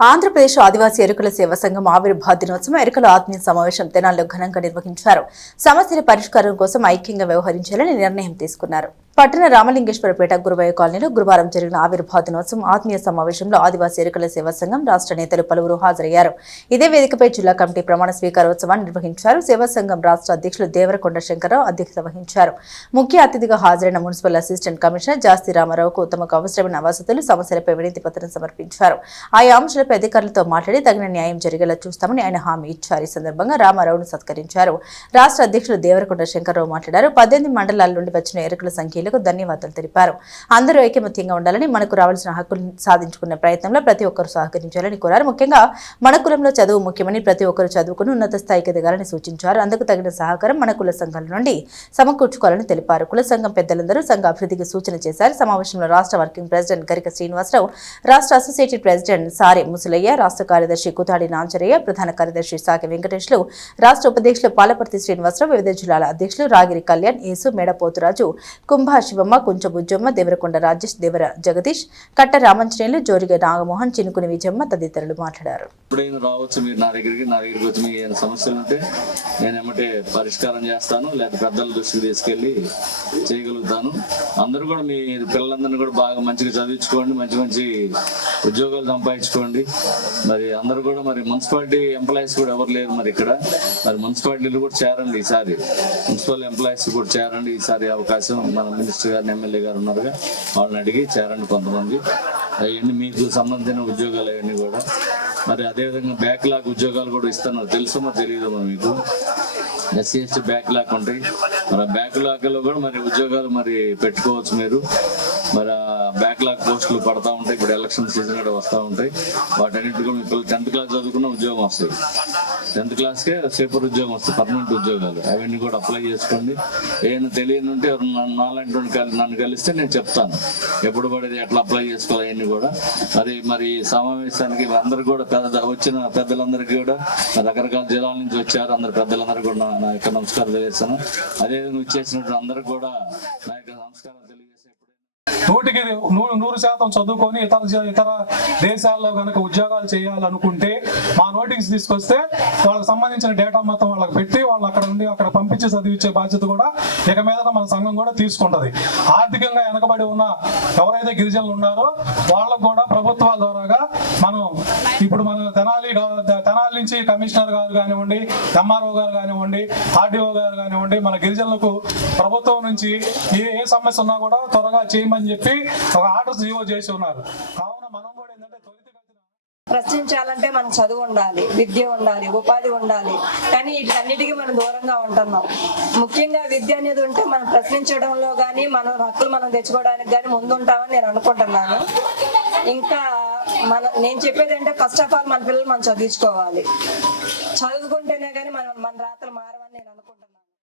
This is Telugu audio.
ఆంధ్రప్రదేశ్ ఆదివాసీ ఎరుకల సేవా సంఘం ఆవిర్భావ దినోత్సవం ఎరుకల ఆత్మీయ సమావేశం తెనాల్లో ఘనంగా నిర్వహించారు. సమస్యల పరిష్కారం కోసం ఐక్యంగా వ్యవహరించాలని నిర్ణయం తీసుకున్నారు. పట్టణ రామలింగేశ్వరపేట గురువయ్య కాలనీలో గురువారం జరిగిన ఆవిర్భావ దినోత్సవం ఆత్మీయ సమావేశంలో ఆదివాసీ ఎరుకల సేవా సంఘం రాష్ట్ర నేతలు పలువురు హాజరయ్యారు. ఇదే వేదికపై జిల్లా కమిటీ ప్రమాణ స్వీకారోత్సవాన్ని నిర్వహించారు. సేవా సంఘం రాష్ట్ర అధ్యక్షులు దేవరకొండ శంకరరావు అధ్యక్షత వహించారు. ముఖ్య అతిథిగా హాజరైన మున్సిపల్ అసిస్టెంట్ కమిషనర్ జాస్తి రామారావుకు తమకు అవసరమైన వసతులు సమస్యలపై వినతి పత్రం సమర్పించారు. ఆయా అంశాలపై అధికారులతో మాట్లాడి తగిన న్యాయం జరిగేలా చూస్తామని ఆయన హామీ ఇచ్చారు. ఈ సందర్భంగా రామారావును సత్కరించారు. రాష్ట్ర అధ్యక్షులు దేవరకొండ శంకరరావు మాట్లాడారు. 18 మండలాల నుండి వచ్చిన ఎరుకల సంఖ్యలకు ధన్యవాదాలు తెలిపారు. అందరూ ఐకమత్యంగా ఉండాలని, మనకు రావాల్సిన హక్కులను సాధించుకునే ప్రయత్నంలో ప్రతి ఒక్కరూ సహకరించాలని కోరారు. ముఖ్యంగా మన కులంలో చదువు ముఖ్యమని, ప్రతి ఒక్కరూ చదువుకుని ఉన్నత స్థాయికి ఎదగాలని సూచించారు. అందుకు తగిన సహకారం మన కుల సంఘాల నుండి సమకూర్చుకోవాలని తెలిపారు. కుల సంఘం పెద్దలందరూ సంఘ అభివృద్ధికి సూచన చేశారు. సమావేశంలో రాష్ట్ర వర్కింగ్ ప్రెసిడెంట్ గరిక శ్రీనివాసరావు, రాష్ట్ర అసోసియేటెడ్ ప్రెసిడెంట్ సారే ముసలయ్య, రాష్ట్ర కార్యదర్శి కుతాడి నాంచరయ్య, ప్రధాన కార్యదర్శి సాకి వెంకటేశ్లు, రాష్ట్ర ఉపాధ్యక్షులు పాలపర్తి శ్రీనివాసరావు, వివిధ జిల్లాల అధ్యక్షులు రాగిరి కళ్యాణ్, యేసు, మేడపోతురాజు, కుంభ శివమ్మ, కుంచ బుజ్జమ్మ, దేవరకొండ రాజేష్, దేవర జగదీష్, కట్ట రామంజనేయులు, జోరిగ నాగమోహన్, చినుకుని విజయమ్మ తదితరులు మాట్లాడారు. ఎప్పుడైనా రావచ్చు మీరు నా దగ్గరికి వచ్చి మీ ఏమైనా సమస్యలు ఉంటే నేను ఏమంటే పరిష్కారం చేస్తాను, లేదా పెద్దల దృష్టికి తీసుకెళ్ళి చేయగలుగుతాను. అందరూ కూడా మీ పిల్లలందరినీ కూడా బాగా మంచిగా చదివించుకోండి, మంచి మంచి ఉద్యోగాలు సంపాదించుకోండి. మరి అందరూ కూడా మరి మున్సిపాలిటీ ఎంప్లాయీస్ కూడా ఎవరు లేరు మరి ఇక్కడ, మరి మున్సిపాలిటీలు కూడా చేరండి. ఈసారి మున్సిపల్ ఎంప్లాయీస్ కూడా చేరండి. ఈసారి అవకాశం మన మినిస్టర్ గారు, ఎమ్మెల్యే గారు ఉన్నారుగా, వాళ్ళని అడిగి చేరండి కొంతమంది. అవన్నీ మీకు సంబంధించిన ఉద్యోగాలు అవన్నీ కూడా. మరి అదేవిధంగా బ్యాక్లాగ్ ఉద్యోగాలు కూడా ఇస్తున్నారు, తెలుసమో తెలియదమ్మా మీకు. ఎస్సీ ఎస్టీ బ్యాక్లాగ్ ఉంటాయి. మరి ఆ బ్యాక్లాగ్లో కూడా మరి ఉద్యోగాలు మరి పెట్టుకోవచ్చు మీరు. మరి ఆ బ్యాక్లాగ్ పోస్టులు పడతా ఉంటాయి. ఇప్పుడు ఎలక్షన్ సీజన్ కూడా వస్తూ ఉంటాయి. వాటన్నిటి కూడా మీ పిల్లలు 10th క్లాస్ చదువుకున్న ఉద్యోగం వస్తుంది. 10th క్లాస్కే సేపర్ ఉద్యోగం వస్తుంది, పర్మనెంట్ ఉద్యోగాలు. అవన్నీ కూడా అప్లై చేసుకోండి. ఏమైనా తెలియని ఉంటే నాలాంటి నన్ను కలిస్తే నేను చెప్తాను ఎప్పుడు పడేది, ఎట్లా అప్లై చేసుకోవాలి అవన్నీ కూడా. మరి సమావేశానికి అందరు కూడా వచ్చిన పెద్దలందరికీ కూడా రకరకాల జిల్లాల నుంచి వచ్చారు. అందరు పెద్దలందరూ కూడా నా యొక్క నమస్కారం తెలియజేస్తాను. అదేవిధంగా వచ్చేసినట్టు అందరూ కూడా నా యొక్క నమస్కారం తెలియజేసి 100% చదువుకొని ఇతర దేశాల్లో కనుక ఉద్యోగాలు చేయాలనుకుంటే మా నోటీస్ తీసుకొస్తే వాళ్ళకి సంబంధించిన డేటా మొత్తం వాళ్ళకి పెట్టి వాళ్ళు అక్కడ నుండి అక్కడ పంపించి చదివించే బాధ్యత కూడా ఇక మీద మన సంఘం కూడా తీసుకుంటది. ఆర్థికంగా వెనకబడి ఉన్న ఎవరైతే గిరిజనులు ఉన్నారో వాళ్ళకు కూడా ప్రభుత్వాల ద్వారాగా ఇప్పుడు మన తెనాలి నుంచి కమిషనర్ గారు కానివ్వండి, ఎంఆర్ఓ గారు కానివ్వండి, ఆర్డీఓ గారు కానివ్వండి, మన గిరిజనులకు ప్రభుత్వం నుంచి ఏ సమస్య ఉన్నా కూడా త్వరగా చేయమని చెప్పి ఒక ఆర్డర్ జీవో చేసి ఉన్నారు. కావున మనం కూడా ఏంటంటే ప్రశ్నించాలంటే మనకు చదువు ఉండాలి, విద్య ఉండాలి, ఉపాధి ఉండాలి. కానీ వీటన్నిటికీ మనం దూరంగా ఉంటున్నాం. ముఖ్యంగా విద్య అనేది ఉంటే మనం ప్రశ్నించడంలో కానీ మన హక్కులు మనం తెచ్చుకోవడానికి కానీ ముందుంటామని నేను అనుకుంటున్నాను. ఇంకా నేను చెప్పేది అంటే ఫస్ట్ ఆఫ్ ఆల్ మన పిల్లలు మనం చదివించుకోవాలి. చదువుకుంటేనే కానీ మన రాత్రులు మారవని నేను అనుకుంటున్నాను.